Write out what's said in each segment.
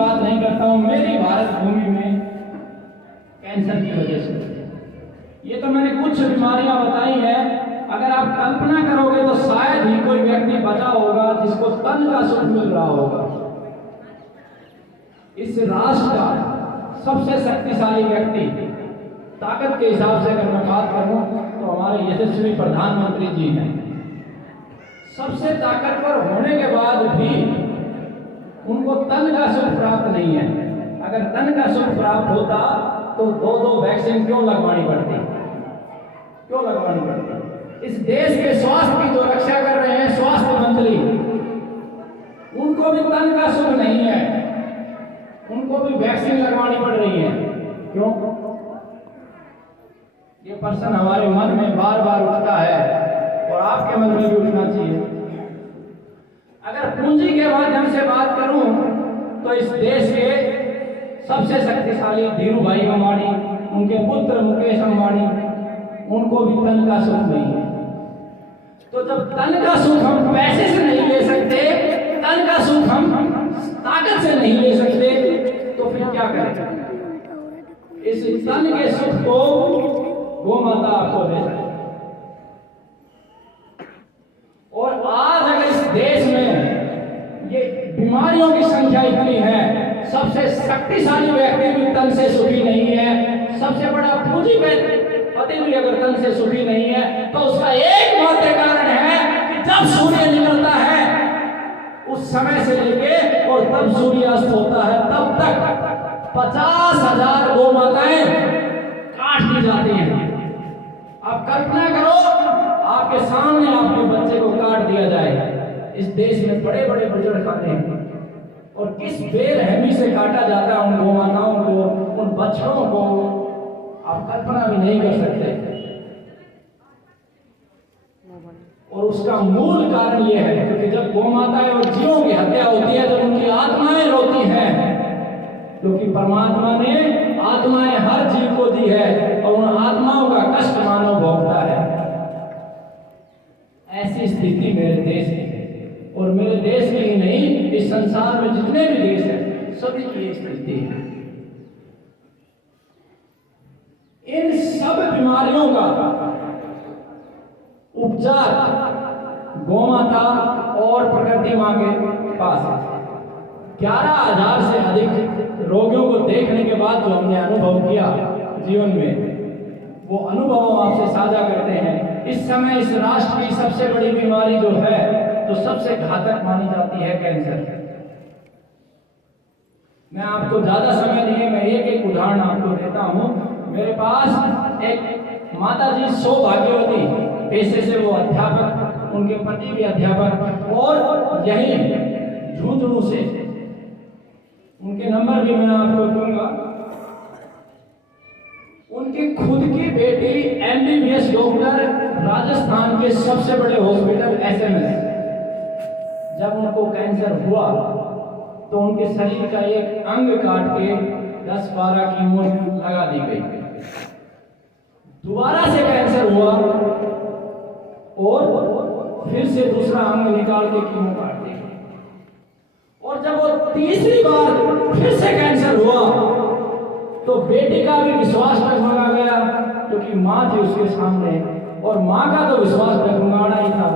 बात नहीं करता हूँ, मेरी भारत भूमि में कैंसर की वजह से। ये तो मैंने कुछ बीमारियां बताई हैं। अगर आप कल्पना करोगे तो शायद ही कोई व्यक्ति बचा होगा जिसको तन का सुख मिल रहा होगा। इस राष्ट्र का सबसे शक्तिशाली व्यक्ति, ताकत के हिसाब से अगर मैं बात करूं तो हमारे यशस्वी प्रधानमंत्री जी हैं। सबसे ताकतवर होने के बाद भी उनको तन का सुख प्राप्त नहीं है। अगर तन का सुख प्राप्त होता तो दो वैक्सीन क्यों लगवानी पड़ती, क्यों लगवानी पड़ती? इस देश के स्वास्थ्य की जो रक्षा कर रहे हैं स्वास्थ्य मंत्री, उनको भी तन का सुख नहीं है, उनको भी वैक्सीन लगवानी पड़ रही है। क्यों? ये प्रश्न हमारे मन में बार बार उठता है और आपके मन में भी उठना चाहिए। अगर पूंजी के माध्यम से बात करूं तो इस देश के सबसे शक्तिशाली धीरू भाई अंबानी, उनके पुत्र मुकेश अंबानी, उनको भी तन का सुख नहीं है। तो जब तन का सुख हम पैसे से नहीं ले सकते, तन का सुख हम ताकत से नहीं ले सकते, तो फिर क्या करें? इस तन के सुख को गौ माता आपको दे सकती। और आज अगर इस देश में ये बीमारियों की संख्या इतनी है, सबसे शक्तिशाली व्यक्ति भी तन से सुखी नहीं है, सबसे बड़ा पूंजीपति भी अगर तन से सुखी नहीं है, तो उसका एकमात्र कारण है कि जब सूर्य निकलता है उस समय से लेके और तब सूर्यास्त होता है, तब तक 50,000 गौ माताएं काट दी जाती हैं। आप कल्पना करो, आपके सामने आपके बच्चे को काट दिया जाए। इस देश में बड़े बड़े बुजुर्ग खाते हैं और किस बेरहमी से काटा जाता है उन गौ माताओं को, उन बच्चों को, आप कल्पना भी नहीं कर सकते। और उसका मूल कारण यह है क्योंकि जब गौ माताएं और जीवों की हत्या होती है तो उनकी आत्माएं रोती हैं, क्योंकि परमात्मा ने आत्माएं हर जीव को दी है और उन आत्माओं का कष्ट मानव भोगता है। ऐसी स्थिति मेरे देश में है और मेरे देश में ही नहीं, इस संसार में जितने भी देश हैं सभी की ये स्थिति है। इन सब बीमारियों का उपचार गौ माता और प्रकृति मां के पास है। 11,000 से अधिक रोगियों को देखने के बाद जो हमने अनुभव किया जीवन में, वो अनुभव हम आपसे साझा करते हैं। इस समय इस राष्ट्र की सबसे बड़ी बीमारी जो है, तो सबसे घातक मानी जाती है कैंसर। मैं आपको ज्यादा समय नहीं, मैं एक उदाहरण आपको देता हूं। मेरे पास एक माता जी सौभाग्यवती, पेशे से वो अध्यापक, उनके पति भी अध्यापक, और यही झुंझुनू से, उनके नंबर भी मैं आपको दूंगा। उनकी खुद की बेटी MBBS डॉक्टर, राजस्थान के सबसे बड़े हॉस्पिटल SMS, जब उनको कैंसर हुआ तो उनके शरीर का एक अंग काट के 10-12 कीमो लगा दी गई। दोबारा से कैंसर हुआ और फिर से दूसरा अंग निकाल के कीमो काट दी। और जब वो तीसरी बार फिर से कैंसर हुआ तो बेटी का भी विश्वास डगमगा गया, क्योंकि मां थी उसके सामने, और मां का तो विश्वास डगमगाना ही था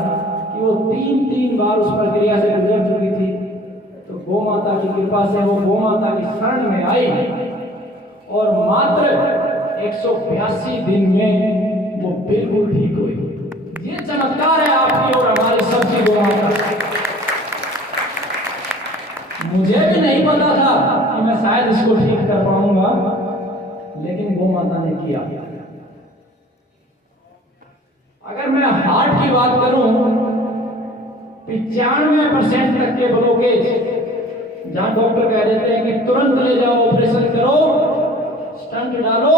कि वो 3 बार उस प्रक्रिया से गुजर चुकी थी। तो गौ माता की कृपा से वो गौ माता की शरण में आई और मात्र 182 दिन में वो बिल्कुल ठीक हुई। ये चमत्कार है आपकी और हमारी सबकी गौ माता। मुझे भी नहीं पता था कि मैं शायद इसको ठीक कर पाऊंगा, लेकिन गौ माता ने किया। अगर मैं हार्ट की बात करूं, 95% तक के ब्लॉकेज, जहां डॉक्टर कह देते हैं कि तुरंत ले जाओ, ऑपरेशन करो, स्टंट डालो,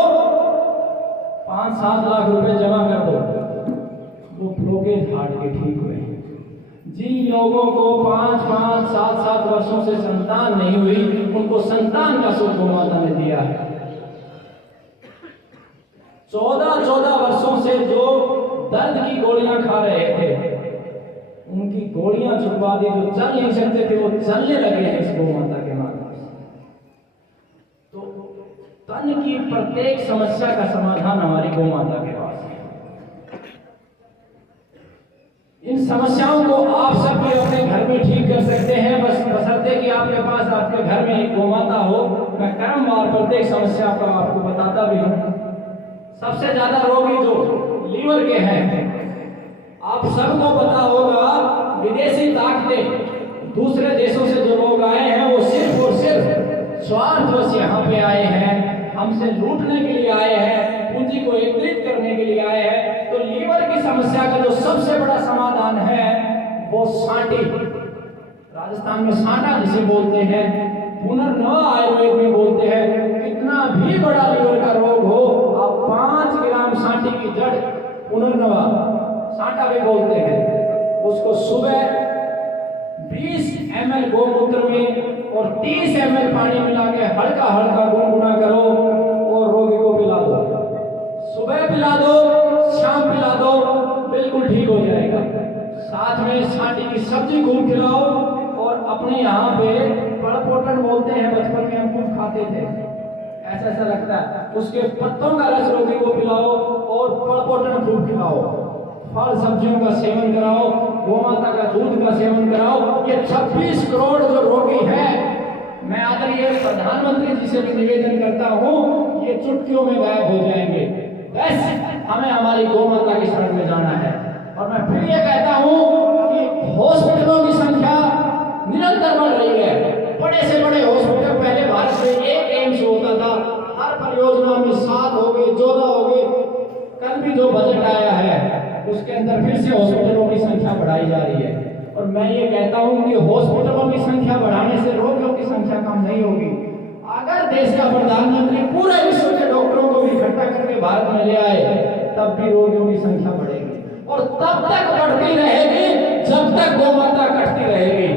5-7 लाख रुपए जमा कर दो, वो ब्लॉकेज हार्ट के ठीक हुए। जिन लोगों को 5-5, 7-7 वर्षों से संतान नहीं हुई, उनको संतान का सुख गौ माता ने दिया है। 14 वर्षों से जो दर्द की गोलियां खा रहे थे, उनकी गोलियां छुड़वा दी। जो चल नहीं सकते थे वो चलने लगे हैं इस गौ माता के माध्यम से। तन की प्रत्येक समस्या का समाधान हमारी गौ माता के पास है। इन समस्याओं को आप सब भी अपने घर में ठीक कर सकते हैं, बस बशर्ते कि आपके पास आपके घर में एक गौ माता हो। मैं क्रमवार प्रत्येक समस्या को आपको बताता भी हूँ। सबसे ज्यादा रोगी जो लीवर के हैं, आप सबको पता होगा, विदेशी ताकतें दूसरे देशों से जो लोग आए हैं वो सिर्फ और सिर्फ स्वार्थवश यहाँ पे आए हैं, हमसे लूटने के लिए आए हैं, पूंजी को एकत्रित करने के लिए आए हैं। तो लीवर की समस्या का जो सबसे बड़ा समाधान है वो सांटी, राजस्थान में सांटा जिसे बोलते हैं, पुनर्नवा आयुर्वेद में बोलते हैं। कितना भी बड़ा लीवर का रोग हो, आप 5 ग्राम सांटी की जड़, पुनर्नवा सांटा भी बोलते हैं, उसको सुबह 20 ml गोमूत्र में और 30 ml पानी मिला के हल्का हल्का गुनगुना करो और रोगी को पिला दो। सुबह पिला दो, शाम पिला दो, बिल्कुल ठीक हो जाएगा। साथ में सांटी की सब्जी खूब खिलाओ और अपने यहाँ पे पड़पोटन बोलते हैं, बचपन में हम खूब खाते थे, ऐसा ऐसा लगता है, उसके पत्तों का रस रोगी को पिलाओ और पड़पोटन खूब खिलाओ। फल सब्जियों का सेवन कराओ, गोमाता का दूध का सेवन कराओ। ये 26 करोड़ जो रोगी हैं, मैं आदरणीय प्रधानमंत्री जी से भी निवेदन करता हूँ, ये चुटकियों में गायब हो जाएंगे। बस हमें हमारी गोमाता की शरण में जाना है। और मैं फिर ये कहता हूँ कि हॉस्पिटलों की संख्या निरंतर बढ़ रही है। बड़े से बड़े हॉस्पिटल, पहले भारत में एक एम्स होता था, हर परियोजना में 7 हो गए, 14 हो गए। कल भी जो बजट आया है उसके अंदर फिर से हॉस्पिटलों की संख्या बढ़ाई जा रही है। और मैं ये कहता हूं कि हॉस्पिटलों की संख्या बढ़ाने से रोगियों की संख्या कम नहीं होगी। अगर देश का प्रधानमंत्री पूरे विश्व के डॉक्टरों को भी इकट्ठा करके भारत में ले आए, तब भी रोगियों की संख्या बढ़ेगी और तब तक बढ़ती रहेगी जब तक गोमाता कटती रहेगी।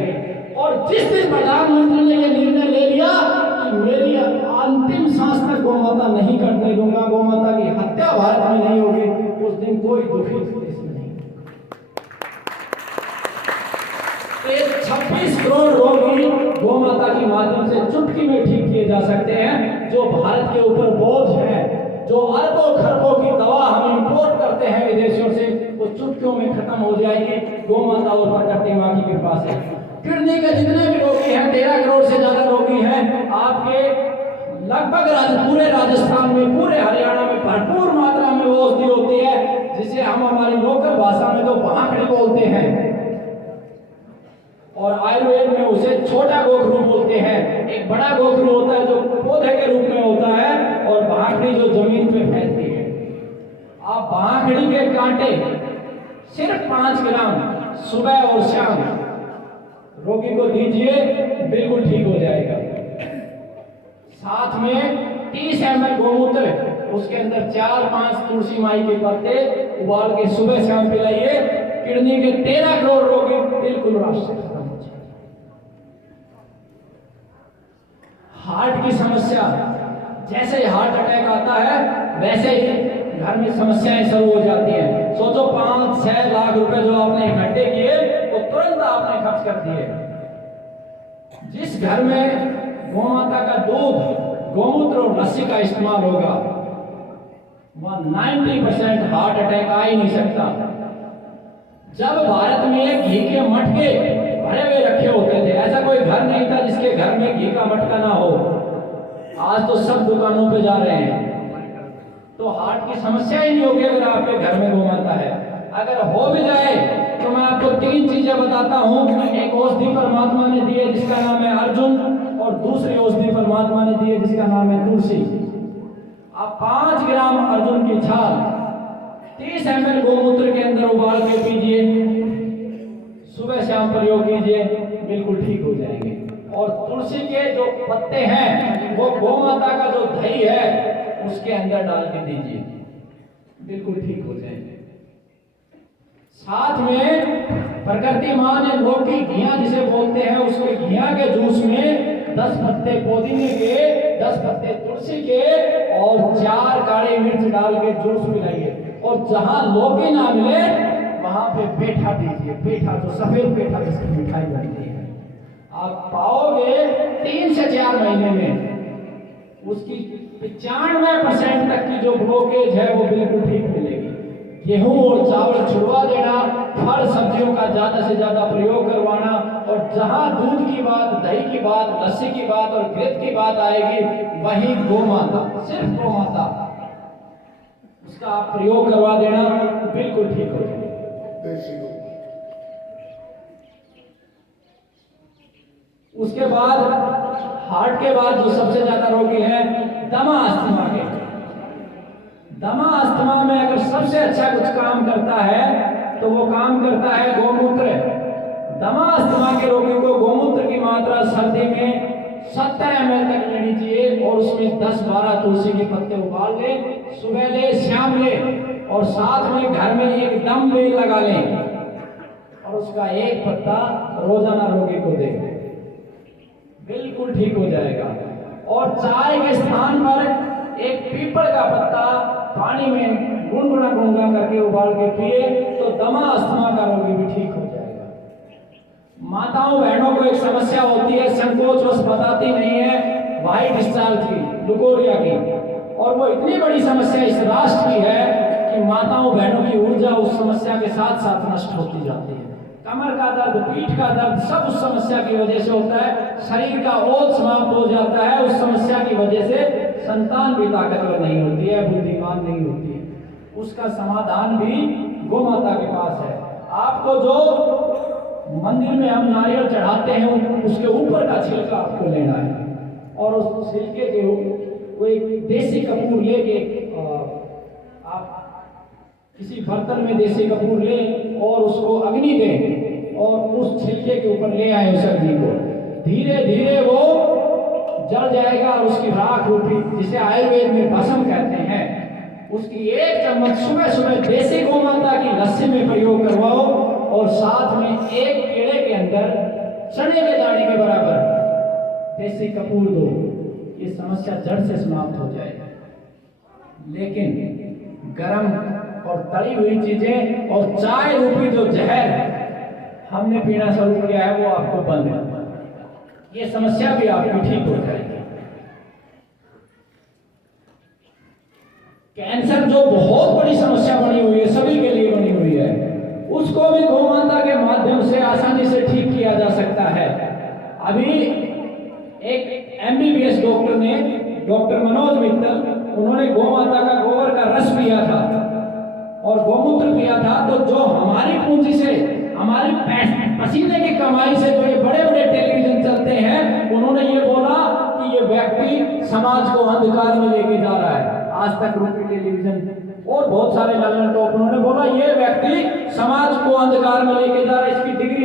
और जिस दिन प्रधानमंत्री ने यह निर्णय ले लिया कि मेरी अंतिम सांस तक गोमाता नहीं कटने दूंगा, गोमाता की हत्या भारत में नहीं होगी, उस दिन कोई दुखी देश में नहीं। 26 करोड़ रोगी गोमाता के माध्यम से चुटकी में ठीक किए जा सकते हैं। जो भारत के ऊपर बोझ है, जो अरबों खरबों की दवा हम इंपोर्ट करते हैं विदेशों से, वो चुटकियों में खत्म हो जाएगी गोमाता और प्रकृति मां की कृपा से। किडनी के जितने भी रोगी हैं, 13 करोड़ से ज्यादा रोगी हैं आपके, लगभग पूरे राजस्थान में, पूरे हरियाणा में भरपूर मात्रा में वो औषधि होती है, जिसे हम हमारी लोकल भाषा में तो भांकड़ी बोलते हैं और आयुर्वेद में उसे छोटा गोखरू बोलते हैं। एक बड़ा गोखरू होता है जो पौधे के रूप में होता है और भांकड़ी जो जमीन पे फैलती है। आप भांकड़ी के कांटे सिर्फ 5 ग्राम सुबह और शाम रोगी को दीजिए, बिल्कुल ठीक हो जाएगा। साथ में 30 ml गोमूत्र, उसके अंदर 4-5 तुलसी माई के पत्ते उबाल के सुबह शाम पिलाइए, किडनी के 13 करोड़ रोगी बिल्कुल रास्ते खत्म हो जाएंगे। हार्ट की समस्या, जैसे ही हार्ट अटैक आता है वैसे ही घर में समस्याएं शुरू हो जाती हैं। सोचो 5-6 लाख रुपए जो आपने इकट्ठे किए वो तुरंत आपने खर्च कर दिए। जिस घर में गोमाता का दूध, गोमूत्र और लस्सी का इस्तेमाल होगा, वहां 90% हार्ट अटैक आ ही नहीं सकता। जब भारत में घी के मटके भरे हुए रखे होते थे, ऐसा कोई घर नहीं था जिसके घर में घी का मटका ना हो। आज तो सब दुकानों पे जा रहे हैं, तो हार्ट की समस्या ही नहीं होगी अगर आपके घर में गोमाता है। अगर हो भी जाए तो मैं आपको 3 चीजें बताता हूं। एक औषधि परमात्मा ने दी है जिसका नाम है अर्जुन, और दूसरी औषधि परमात्मा ने दी है जिसका नाम है तुलसी। आप 5 ग्राम अर्जुन की छाल 30 ml गोमूत्र के अंदर उबाल के पीजिए, सुबह शाम प्रयोग कीजिए, बिल्कुल ठीक हो जाएंगे। और तुलसी के जो पत्ते हैं वो गोमाता का जो दही है उसके अंदर डाल के दीजिए, बिल्कुल ठीक हो जाएंगे। साथ में प्रकृति मां ने लौकी घिया जिसे बोलते हैं, उसके घिया के जूस में 10 पत्ते पुदीने के, 10 पत्ते तुलसी के और 4 काली मिर्च डाल के जूस पिलाइए। और जहां लौकी ना मिले वहां पे पेठा दीजिए, पेठा जो सफेद पेठा जिसकी मिठाई बनती है। आप पाओगे 3 से 4 महीने में उसकी 95% तक की जो ब्लॉकेज है वो बिल्कुल ठीक मिलेगी। गेहूं और चावल छुड़वा देना, फल सब्जियों का ज्यादा से ज्यादा प्रयोग करवाना, और जहां दूध की बात, दही की बात, लस्सी की बात और घृत की बात आएगी, वही गौ माता, सिर्फ गौ माता, उसका आप प्रयोग करवा देना, बिल्कुल ठीक हो जाएगा। उसके बाद हार्ट के बाद जो सबसे ज्यादा रोगी है दमा अस्थमा के। दमा अस्थमा में अगर सबसे अच्छा कुछ काम करता है तो वो काम करता है गौमूत्र। दमा अस्थमा के रोगी को गौमूत्र की मात्रा सर्दी में 70 ml तक लेनी चाहिए, और उसमें 10-12 तुलसी के पत्ते उबाल ले, सुबह ले, शाम ले, और साथ में घर में एक दम बेल लगा लें, और उसका एक पत्ता रोजाना रोगी को दे, बिल्कुल ठीक हो जाएगा। और चाय के स्थान पर एक पीपल का पत्ता पानी में गुनगुना गुनगुना करके उबाल के पिए तो दमा अस्थमा का रोगी भी ठीक हो जाएगा। माताओं बहनों को एक समस्या होती है, संकोच बस बताती नहीं है, वाइट डिस्चार्ज की, लुकोरिया की, और वो इतनी बड़ी समस्या इस राष्ट्र की है कि माताओं बहनों की ऊर्जा उस समस्या के साथ साथ नष्ट होती जाती है। कमर का दर्द, पीठ का दर्द, सब उस समस्या की वजह से होता है। शरीर का ओज समाप्त हो जाता है उस समस्या की वजह से। संतान भी ताकतवर नहीं होती है, बुद्धिमान नहीं होती है। उसका समाधान भी गौ माता के पास है। आपको जो मंदिर में हम नारियल चढ़ाते हैं उसके ऊपर का छिलका आपको लेना है, और उस छिलके के वो एक देसी कपूर लेके आप किसी बर्तन में देसी कपूर ले और उसको अग्नि दें, और उस छिलके के ऊपर ले आए उस अग्नि को, धीरे धीरे वो जल जाएगा, और उसकी राख रूपी, जिसे आयुर्वेद में भस्म कहते हैं, उसकी 1 चम्मच सुबह सुबह देसी गौ माता की लस्सी में प्रयोग करवाओ, और साथ में एक केले के अंदर चने के दाने के बराबर देसी कपूर दो। ये समस्या जड़ से समाप्त हो जाएगी। लेकिन गरम और तली हुई चीजें और चाय रूपी जो जहर हमने पीना शुरू किया है वो आपको बंद है, ये समस्या भी आपकी ठीक हो जाएगी। कैंसर जो बहुत बड़ी समस्या बनी हुई है, सभी के लिए बनी हुई है, उसको भी गौ माता के माध्यम से आसानी से ठीक किया जा सकता है। अभी एक MBBS डॉक्टर ने, डॉक्टर मनोज मित्तल, उन्होंने गौ माता का गोबर का रस पिया था और गौमूत्र पिया था, तो जो हमारी पूंजी से, हमारी पसीने की कमाई से जो ये बड़े बड़े टेलीविजन चलते हैं, उन्होंने ये बोला कि ये व्यक्ति समाज को अंधकार में लेके जा रहा है। आज तक रूपी टेलीविजन और बहुत सारे ललन टॉप, उन्होंने बोला ये व्यक्ति समाज को अंधकार में लेके जा रहा है, इसकी डिग्री